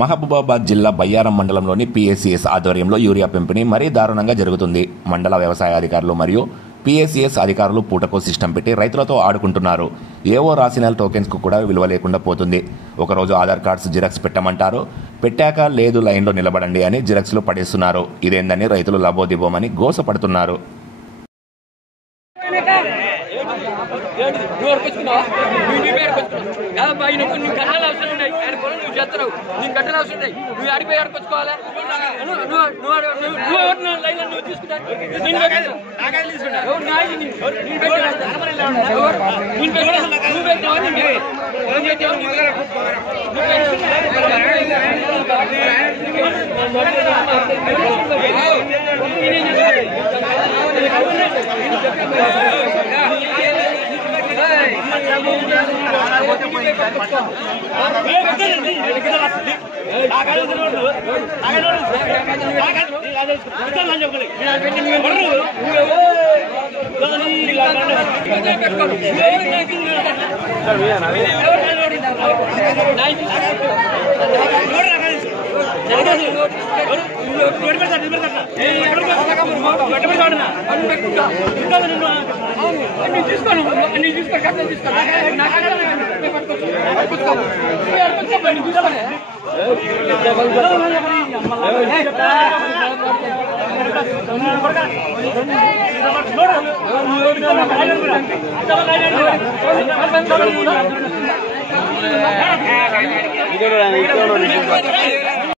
మహబూబాబాద్ జిల్లా బయ్యారం మండలంలోని పీఏసీఎస్ ఆధ్వర్యంలో యూరియా పంపిణీ మరీ దారుణంగా జరుగుతుంది. మండల వ్యవసాయ అధికారులు మరియు పీఏసీఎస్ అధికారులు పూటకో సిస్టమ్ పెట్టి రైతులతో ఆడుకుంటున్నారు. ఏవో రాసిన టోకెన్స్ కు కూడా విలువ లేకుండా పోతుంది. ఒకరోజు ఆధార్ కార్డ్స్ జిరాక్స్ పెట్టమంటారు, పెట్టాక లేదు లైన్లో నిలబడండి అని జిరాక్స్లు పడేస్తున్నారు. ఇదేందని రైతులు లబోదిబోమని గోసపడుతున్నారు. Ini